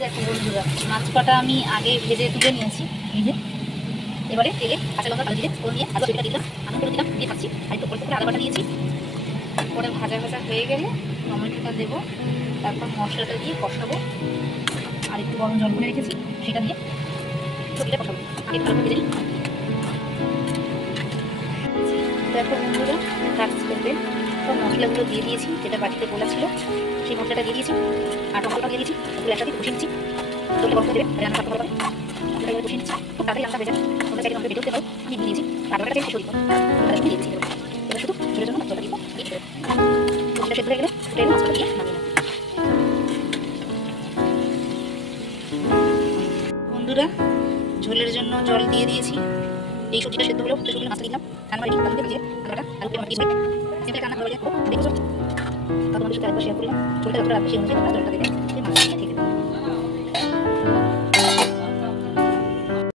দেখো বন্ধুরা, মাছ কটা আমি আগে ভেজে তুলে নিয়েছি। এই যে এবারে তেলে কাঁচা লঙ্কা কালো জিরে ফোড়ন দিয়ে আদা বাটা দিলাম, আলু করে দিলাম, দিয়ে খাচ্ছি। আর একটু করে আদা বাটা দিয়েছি। পরে ভাজা ভাজা হয়ে গেলে টমেটোটা দেবো, তারপর মশলাটা দিয়ে কষাবো। আর একটু গরম জল করে রেখেছি, সেটা দিয়ে সবজিটা কষাবো। আগে ভালো ভেজে নিই। দেখো বন্ধুরা, কাটতে সব মশলাগুলো দিয়ে দিয়েছি, যেটা বাটিতে গোলা ছিল সেই মশলাটা দিয়ে দিয়েছি। আর টমেটোটা দিয়ে দিয়েছি, এগুলো একসাথে কষিয়ে নিচ্ছি। তোলে বসতে দেবে, রান্না করতে পারবে। মশলাগুলো কষিয়ে নিচ্ছি, খুব তাড়াতাড়ি রান্না ভেজে তোমরা চাইলে আমাকে বেটে দাও। আমি দিয়েছি, তারপরে একটা সরিয়ে দাও দিয়েছি। এবার শুধু ঝোলের জন্য জলটা দিব, সবজিটা সেদ্ধ হয়ে গেলে ফুটে মাছটা দিয়ে নামিয়ে নেব। বন্ধুরা, ঝোলের জন্য জল দিয়ে দিয়েছি। এই সবজিটা সেদ্ধ হলেও ফুটে শুকনো মাছটা দিলাম। রান্না রেডি, তাহলে দিয়ে আলাদা আর উপরে মাছ দিয়ে রান্না করে দেখো। তোমাদের সাথে একবার শেয়ার করলাম, ঝোলটা যতটা রাখবে সেই অনুযায়ী তোমরা জলটা দেবে, মাছটা দিয়ে